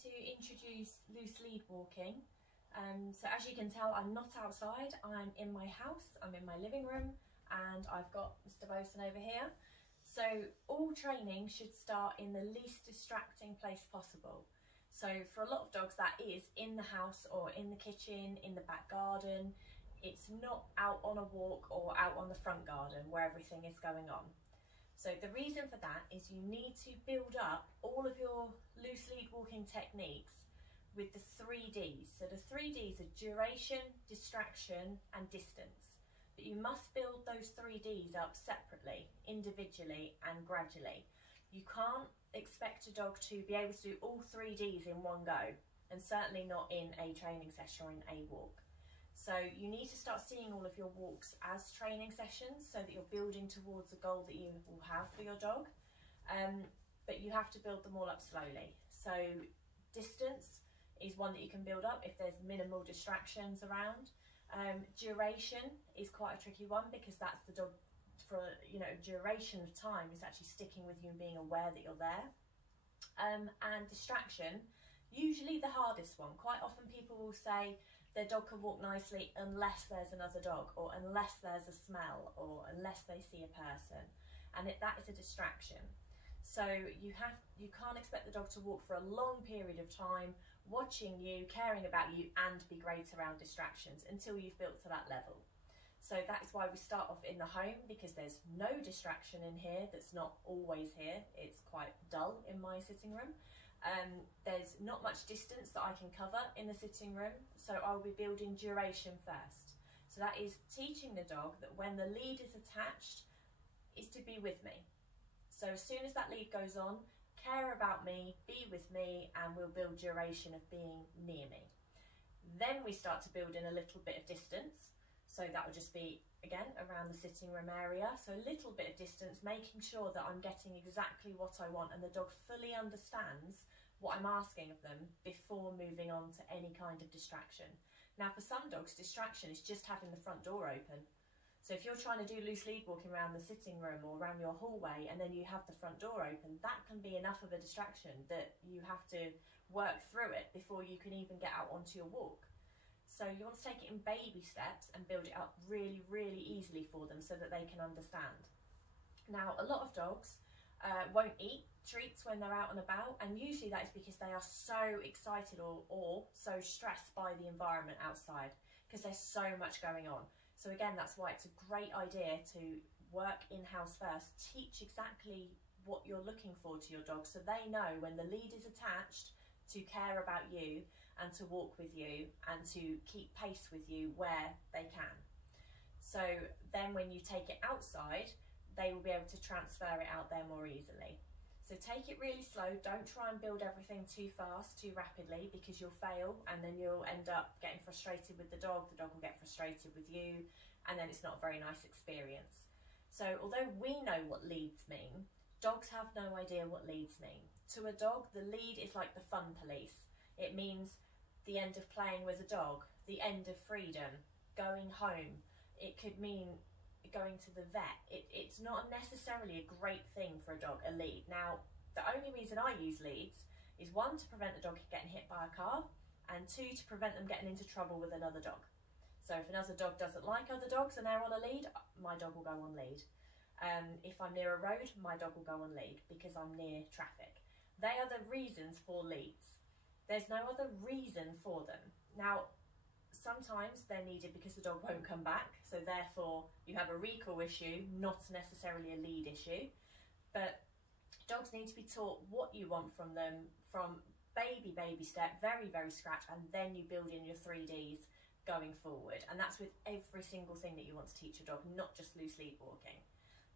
to introduce loose lead walking. So as you can tell, I'm not outside, I'm in my house, I'm in my living room, and I've got Mr. Bosun over here. So all training should start in the least distracting place possible. So for a lot of dogs that is in the house or in the kitchen, in the back garden. It's not out on a walk or out on the front garden where everything is going on. So the reason for that is you need to build up all of your loose lead walking techniques with the 3 Ds. So the 3 Ds are duration, distraction and distance. But you must build those 3 Ds up separately, individually and gradually. You can't expect a dog to be able to do all 3 Ds in one go, and certainly not in a training session or in a walk. So you need to start seeing all of your walks as training sessions so that you're building towards a goal that you will have for your dog. But you have to build them all up slowly. So distance is one that you can build up if there's minimal distractions around. Duration is quite a tricky one because that's the dog for, duration of time is actually sticking with you and being aware that you're there. And distraction, usually the hardest one. Quite often people will say their dog can walk nicely unless there's another dog, or unless there's a smell, or unless they see a person, and that is a distraction. So you can't expect the dog to walk for a long period of time, watching you, caring about you, and be great around distractions until you've built to that level. So that is why we start off in the home, because there's no distraction in here that's not always here. It's quite dull in my sitting room. There's not much distance that I can cover in the sitting room, so I'll be building duration first. So that is teaching the dog that when the lead is attached, is to be with me. So as soon as that lead goes on, care about me, be with me, and we'll build duration of being near me. Then we start to build in a little bit of distance. So that will just be, again, around the sitting room area. So a little bit of distance, making sure that I'm getting exactly what I want and the dog fully understands what I'm asking of them before moving on to any kind of distraction. Now, for some dogs, distraction is just having the front door open. So if you're trying to do loose lead walking around the sitting room or around your hallway and then you have the front door open, that can be enough of a distraction that you have to work through it before you can even get out onto your walk. So you want to take it in baby steps and build it up really, really easily for them so that they can understand. Now, a lot of dogs won't eat treats when they're out and about, and usually that is because they are so excited or so stressed by the environment outside because there's so much going on. So again, that's why it's a great idea to work in-house first. Teach exactly what you're looking for to your dog so they know when the lead is attached to care about you and to walk with you and to keep pace with you where they can. So then when you take it outside, they will be able to transfer it out there more easily. So take it really slow, don't try and build everything too fast, too rapidly, because you'll fail and then you'll end up getting frustrated with the dog will get frustrated with you, and then it's not a very nice experience. So although we know what leads mean, dogs have no idea what leads mean. To a dog, the lead is like the fun police. It means the end of playing with a dog, the end of freedom, going home. It could mean going to the vet. It's not necessarily a great thing for a dog, a lead. Now, the only reason I use leads is 1, to prevent the dog getting hit by a car, and 2, to prevent them getting into trouble with another dog. So if another dog doesn't like other dogs and they're on a lead, my dog will go on lead. If I'm near a road, my dog will go on lead because I'm near traffic. They are the reasons for leads. There's no other reason for them. Now, sometimes they're needed because the dog won't come back, so therefore you have a recall issue, not necessarily a lead issue. But dogs need to be taught what you want from them from baby step, very scratch, and then you build in your 3 Ds going forward. And that's with every single thing that you want to teach your dog, not just loose lead walking.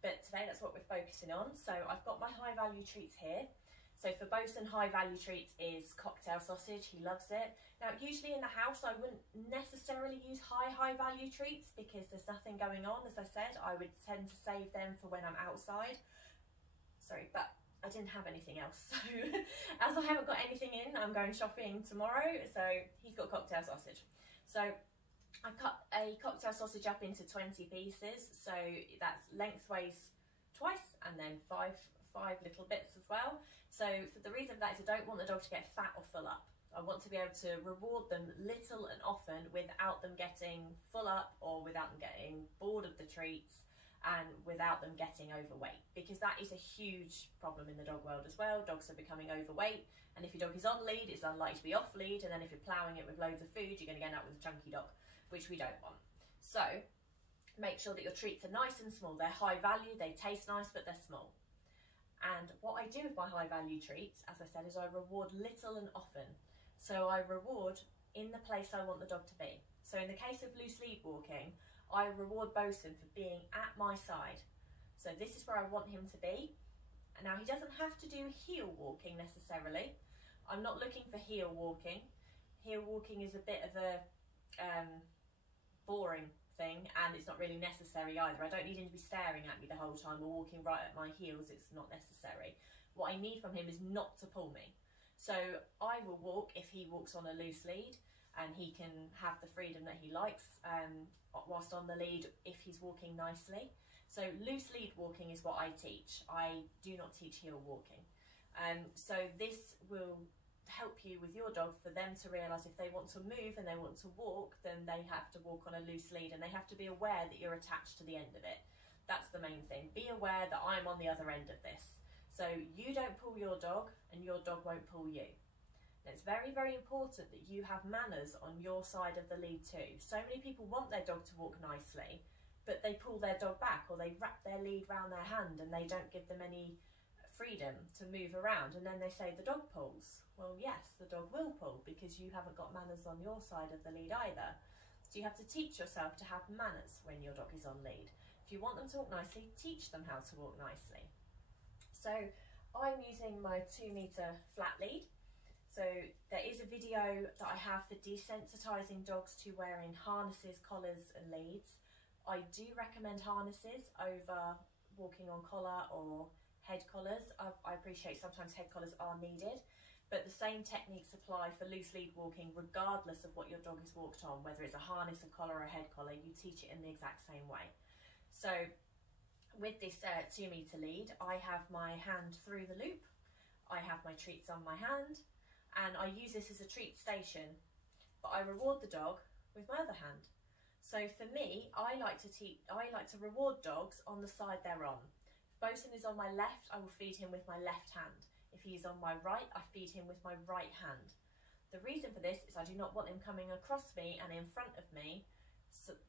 But today that's what we're focusing on. So I've got my high value treats here. So for Bosun, high value treats is cocktail sausage. He loves it. Now, usually in the house, I wouldn't necessarily use high value treats because there's nothing going on. As I said, I would tend to save them for when I'm outside. Sorry, but I didn't have anything else. So as I haven't got anything in, I'm going shopping tomorrow. So he's got cocktail sausage. So I cut a cocktail sausage up into 20 pieces. So that's lengthways twice and then five little bits as well. So the reason for that is I don't want the dog to get fat or full up. I want to be able to reward them little and often without them getting full up or without them getting bored of the treats and without them getting overweight, because that is a huge problem in the dog world as well. Dogs are becoming overweight, and if your dog is on lead, it's unlikely to be off lead, and then if you're ploughing it with loads of food, you're going to end up with a chunky dog, which we don't want. So make sure that your treats are nice and small. They're high value, they taste nice, but they're small. And what I do with my high value treats, as I said, is I reward little and often. So I reward in the place I want the dog to be. So in the case of loose lead walking, I reward Bosun for being at my side. So this is where I want him to be. And now he doesn't have to do heel walking necessarily. I'm not looking for heel walking. Heel walking is a bit of a boring thing, and it's not really necessary either. I don't need him to be staring at me the whole time or walking right at my heels. It's not necessary. What I need from him is not to pull me. So I will walk if he walks on a loose lead, and he can have the freedom that he likes whilst on the lead if he's walking nicely. So loose lead walking is what I teach. I do not teach heel walking. So this will help you with your dog, for them to realise if they want to move and they want to walk, then they have to walk on a loose lead, and they have to be aware that you're attached to the end of it. That's the main thing. Be aware that I'm on the other end of this. So you don't pull your dog and your dog won't pull you. And it's very, very important that you have manners on your side of the lead too. So many people want their dog to walk nicely, but they pull their dog back, or they wrap their lead round their hand and they don't give them any freedom to move around, and then they say the dog pulls. Well, yes, the dog will pull because you haven't got manners on your side of the lead either. So you have to teach yourself to have manners when your dog is on lead. If you want them to walk nicely, teach them how to walk nicely. So I'm using my 2 metre flat lead. So there is a video that I have for desensitising dogs to wearing harnesses, collars and leads. I do recommend harnesses over walking on collar or head collars. I appreciate sometimes head collars are needed, but the same techniques apply for loose lead walking regardless of what your dog has walked on, whether it's a harness, a collar or a head collar. You teach it in the exact same way. So with this 2 metre lead, I have my hand through the loop, I have my treats on my hand, and I use this as a treat station, but I reward the dog with my other hand. So for me, I like to reward dogs on the side they're on. If Bosun is on my left, I will feed him with my left hand. If he's on my right, I feed him with my right hand. The reason for this is I do not want him coming across me and in front of me,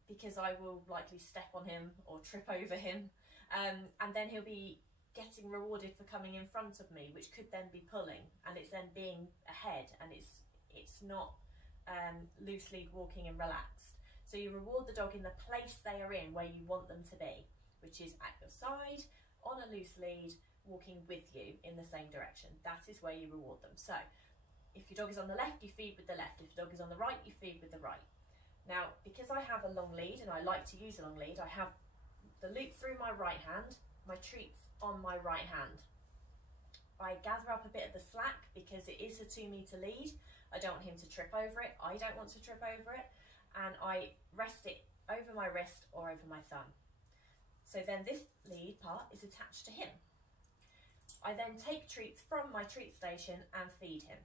because I will likely step on him or trip over him. And then he'll be getting rewarded for coming in front of me, which could then be pulling, and it's then being ahead, and it's not loose lead walking and relaxed. So you reward the dog in the place they are in, where you want them to be, which is at your side, on a loose lead, walking with you in the same direction. That is where you reward them. So if your dog is on the left, you feed with the left. If your dog is on the right, you feed with the right. Now, because I have a long lead and I like to use a long lead, I have the loop through my right hand, my treats on my right hand. I gather up a bit of the slack because it is a 2 metre lead. I don't want him to trip over it. I don't want to trip over it. And I rest it over my wrist or over my thumb. So then this lead part is attached to him. I then take treats from my treat station and feed him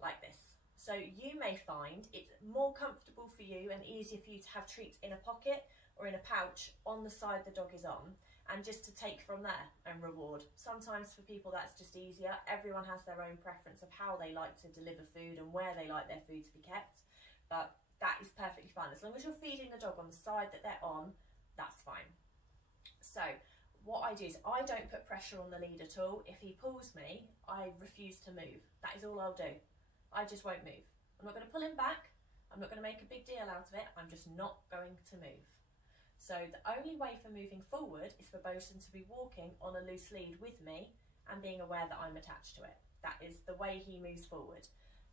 like this. So you may find it's more comfortable for you and easier for you to have treats in a pocket or in a pouch on the side the dog is on, and just to take from there and reward. Sometimes for people that's just easier. Everyone has their own preference of how they like to deliver food and where they like their food to be kept, but that is perfectly fine. As long as you're feeding the dog on the side that they're on, that's fine. So what I do is I don't put pressure on the lead at all. If he pulls me, I refuse to move. That is all I'll do. I just won't move. I'm not going to pull him back. I'm not going to make a big deal out of it. I'm just not going to move. So the only way for moving forward is for Bosun to be walking on a loose lead with me and being aware that I'm attached to it. That is the way he moves forward.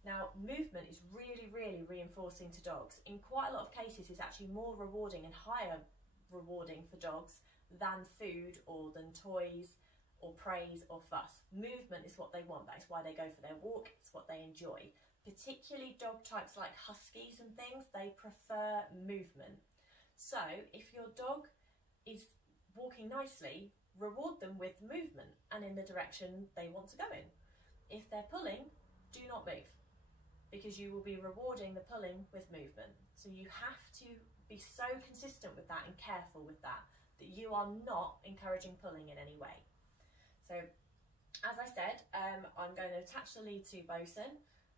Now, movement is really, really reinforcing to dogs. In quite a lot of cases, it's actually more rewarding and higher rewarding for dogs than food or than toys or praise or fuss. Movement is what they want. That is why they go for their walk. It's what they enjoy. Particularly dog types like huskies and things, they prefer movement. So if your dog is walking nicely, reward them with movement and in the direction they want to go in. If they're pulling, do not move, because you will be rewarding the pulling with movement. So you have to be so consistent with that and careful with that, that you are not encouraging pulling in any way. So as I said, I'm going to attach the lead to Bosun.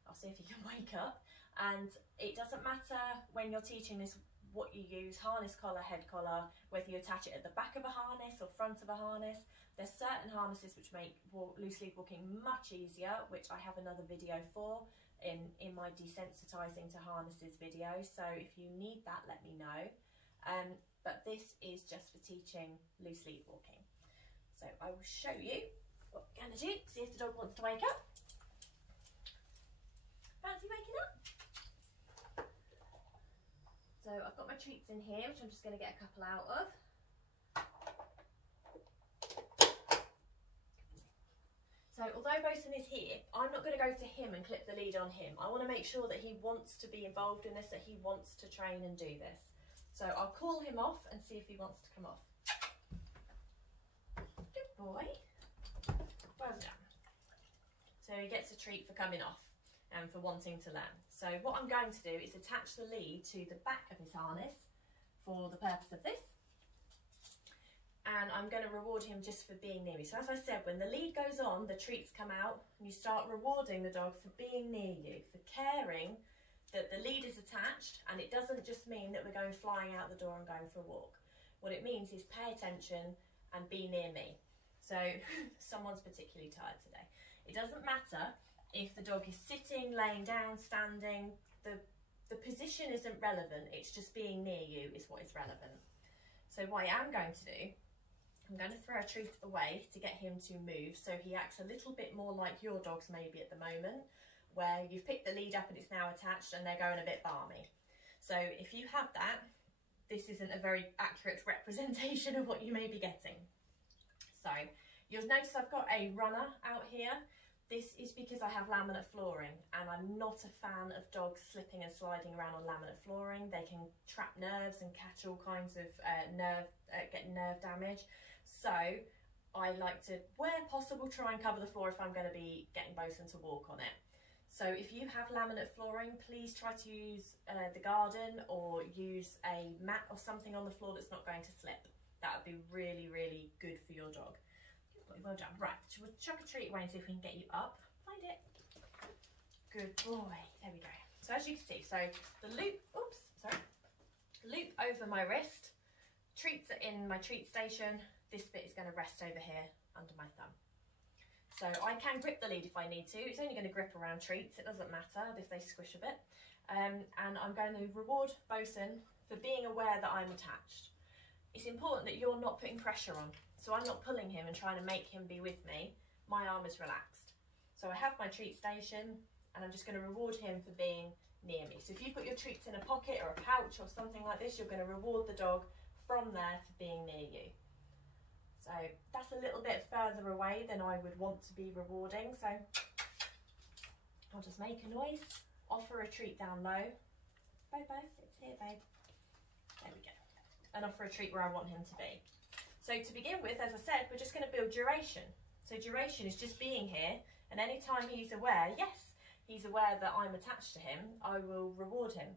I'll see if he can wake up. And it doesn't matter when you're teaching this what you use, harness collar, head collar, whether you attach it at the back of a harness or front of a harness. There's certain harnesses which make loose lead walking much easier, which I have another video for in my desensitizing to harnesses video. So if you need that, let me know. But this is just for teaching loose lead walking. So I will show you what we're going to do, see if the dog wants to wake up. Fancy waking up? So I've got my treats in here, which I'm just going to get a couple out of. So although Bosun is here, I'm not going to go to him and clip the lead on him. I want to make sure that he wants to be involved in this, that he wants to train and do this. So I'll call him off and see if he wants to come off. Good boy. Well done. So he gets a treat for coming off and for wanting to learn. So what I'm going to do is attach the lead to the back of his harness for the purpose of this. And I'm going to reward him just for being near me. So as I said, when the lead goes on, the treats come out and you start rewarding the dog for being near you, for caring that the lead is attached, and it doesn't just mean that we're going flying out the door and going for a walk. What it means is pay attention and be near me. So someone's particularly tired today. It doesn't matter if the dog is sitting, laying down, standing, the position isn't relevant, it's just being near you is what is relevant. So what I am going to do, I'm going to throw a treat away to get him to move so he acts a little bit more like your dogs maybe at the moment, where you've picked the lead up and it's now attached and they're going a bit balmy. So if you have that, this isn't a very accurate representation of what you may be getting. So you'll notice I've got a runner out here. This is because I have laminate flooring, and I'm not a fan of dogs slipping and sliding around on laminate flooring. They can trap nerves and catch all kinds of get nerve damage. So I like to, where possible, try and cover the floor if I'm going to be getting Bosun to walk on it. So if you have laminate flooring, please try to use the garden or use a mat or something on the floor that's not going to slip. That would be really, really good for your dog. Well done. Right, so we'll chuck a treat away and see if we can get you up. Find it. Good boy. There we go. So as you can see, so the loop, loop over my wrist, treats are in my treat station. This bit is going to rest over here under my thumb. So I can grip the lead if I need to. It's only going to grip around treats. It doesn't matter if they squish a bit. And I'm going to reward Bosun for being aware that I'm attached. It's important that you're not putting pressure on. So I'm not pulling him and trying to make him be with me. My arm is relaxed. So I have my treat station and I'm just going to reward him for being near me. So if you've got your treats in a pocket or a pouch or something like this, you're going to reward the dog from there for being near you. So that's a little bit further away than I would want to be rewarding. So I'll just make a noise, offer a treat down low. Bobo, it's here, babe. There we go. And offer a treat where I want him to be. So to begin with, as I said, we're just going to build duration. So duration is just being here, and anytime he's aware, yes, he's aware that I'm attached to him, I will reward him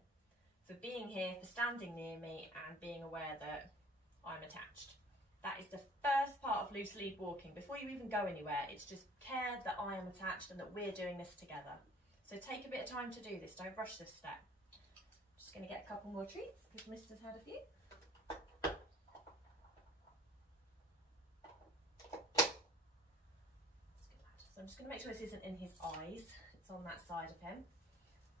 for being here, for standing near me, and being aware that I'm attached. That is the first part of loose lead walking. Before you even go anywhere, it's just care that I am attached and that we're doing this together. So take a bit of time to do this, don't rush this step. Just going to get a couple more treats, because Mister's had a few. So I'm just going to make sure this isn't in his eyes, it's on that side of him.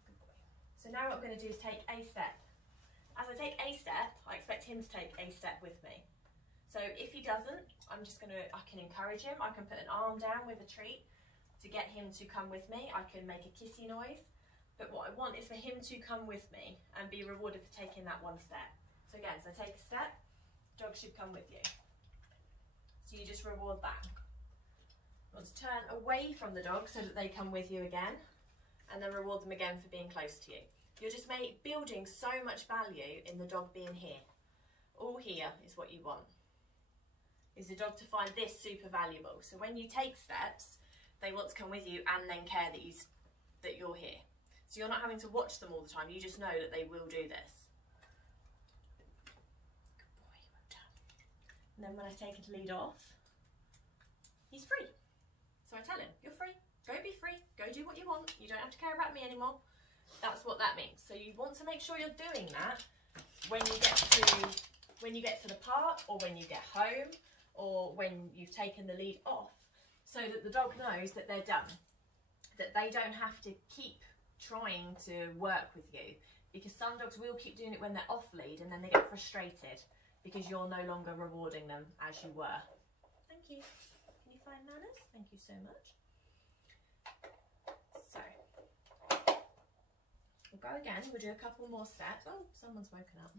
Good boy. So now what I'm going to do is take a step. As I take a step, I expect him to take a step with me. So if he doesn't, I can encourage him. I can put an arm down with a treat to get him to come with me. I can make a kissy noise. But what I want is for him to come with me and be rewarded for taking that one step. So again, so take a step, dog should come with you. So you just reward that. You want to turn away from the dog so that they come with you again, and then reward them again for being close to you. You're just building so much value in the dog being here. All here is what you want. is the dog to find this super valuable. So when you take steps, they want to come with you and then care that you're here. So you're not having to watch them all the time. You just know that they will do this. Good boy, well done. And then when I take his lead off, he's free. So I tell him, you're free. Go be free. Go do what you want. You don't have to care about me anymore. That's what that means. So you want to make sure you're doing that when you get to the park, or when you get home, or when you've taken the lead off, so that the dog knows that they're done, that they don't have to keep trying to work with you, because some dogs will keep doing it when they're off lead and then they get frustrated because you're no longer rewarding them as you were. Thank you. Can you find manners? Thank you so much. So we'll go again. We'll do a couple more steps. Oh, someone's woken up.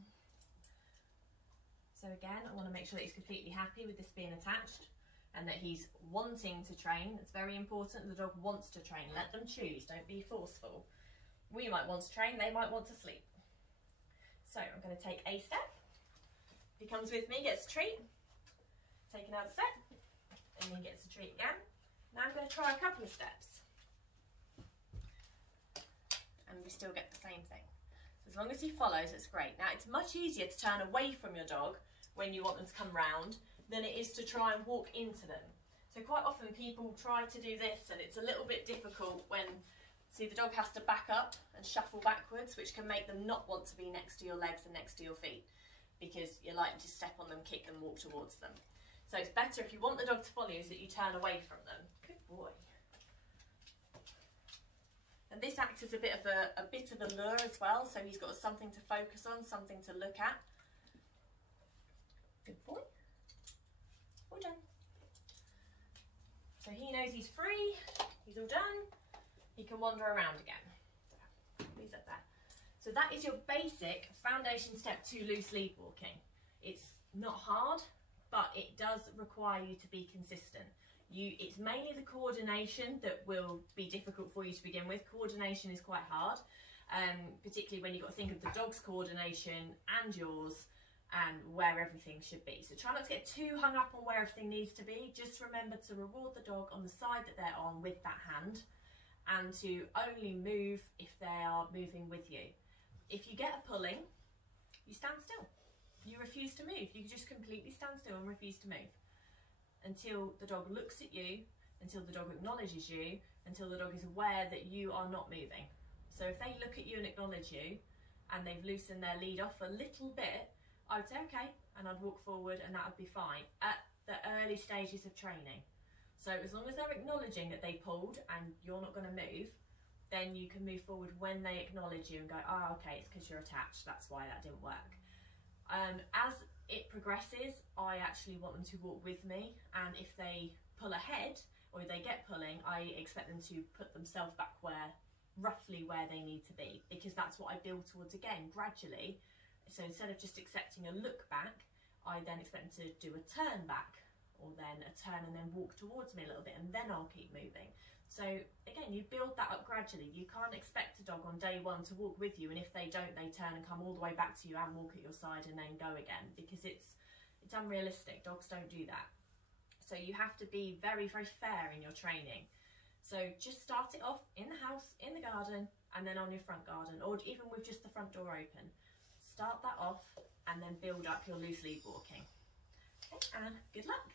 So again, I want to make sure that he's completely happy with this being attached and that he's wanting to train. It's very important the dog wants to train. Let them choose, don't be forceful. We might want to train, they might want to sleep. So I'm going to take a step. If he comes with me, gets a treat. Take another step, and he gets a treat again. Now I'm going to try a couple of steps. And we still get the same thing. So as long as he follows, it's great. Now it's much easier to turn away from your dog when you want them to come round than it is to try and walk into them. So quite often people try to do this and it's a little bit difficult when, see, the dog has to back up and shuffle backwards, which can make them not want to be next to your legs and next to your feet, because you're likely to step on them, kick them, walk towards them. So it's better, if you want the dog to follow you, is that you turn away from them. Good boy. And this acts as a bit of a lure as well, so he's got something to focus on, something to look at. Good boy. All done. So he knows he's free, he's all done, he can wander around again. So, leave that there. So that is your basic foundation step to loose lead walking. It's not hard, but it does require you to be consistent. It's mainly the coordination that will be difficult for you to begin with. Coordination is quite hard, particularly when you've got to think of the dog's coordination and yours, and where everything should be. So try not to get too hung up on where everything needs to be. Just remember to reward the dog on the side that they're on with that hand, and to only move if they are moving with you. If you get a pulling, you stand still. You refuse to move. You just completely stand still and refuse to move until the dog looks at you, until the dog acknowledges you, until the dog is aware that you are not moving. So if they look at you and acknowledge you and they've loosened their lead off a little bit, I would say okay, and I'd walk forward and that would be fine at the early stages of training. So as long as they're acknowledging that they pulled and you're not going to move, then you can move forward when they acknowledge you and go, oh, okay, it's because you're attached, that's why that didn't work. As it progresses, I actually want them to walk with me, and if they pull ahead or they get pulling, I expect them to put themselves back roughly where they need to be, because that's what I build towards again, gradually. So instead of just accepting a look back, I then expect them to do a turn back, or then a turn and then walk towards me a little bit, and then I'll keep moving. So again, you build that up gradually. You can't expect a dog on day one to walk with you, and if they don't, they turn and come all the way back to you and walk at your side and then go again, because it's unrealistic. Dogs don't do that. So you have to be very, very fair in your training. So just start it off in the house, in the garden, and then on your front garden, or even with just the front door open. Start that off and then build up your loose lead walking. Okay, and good luck.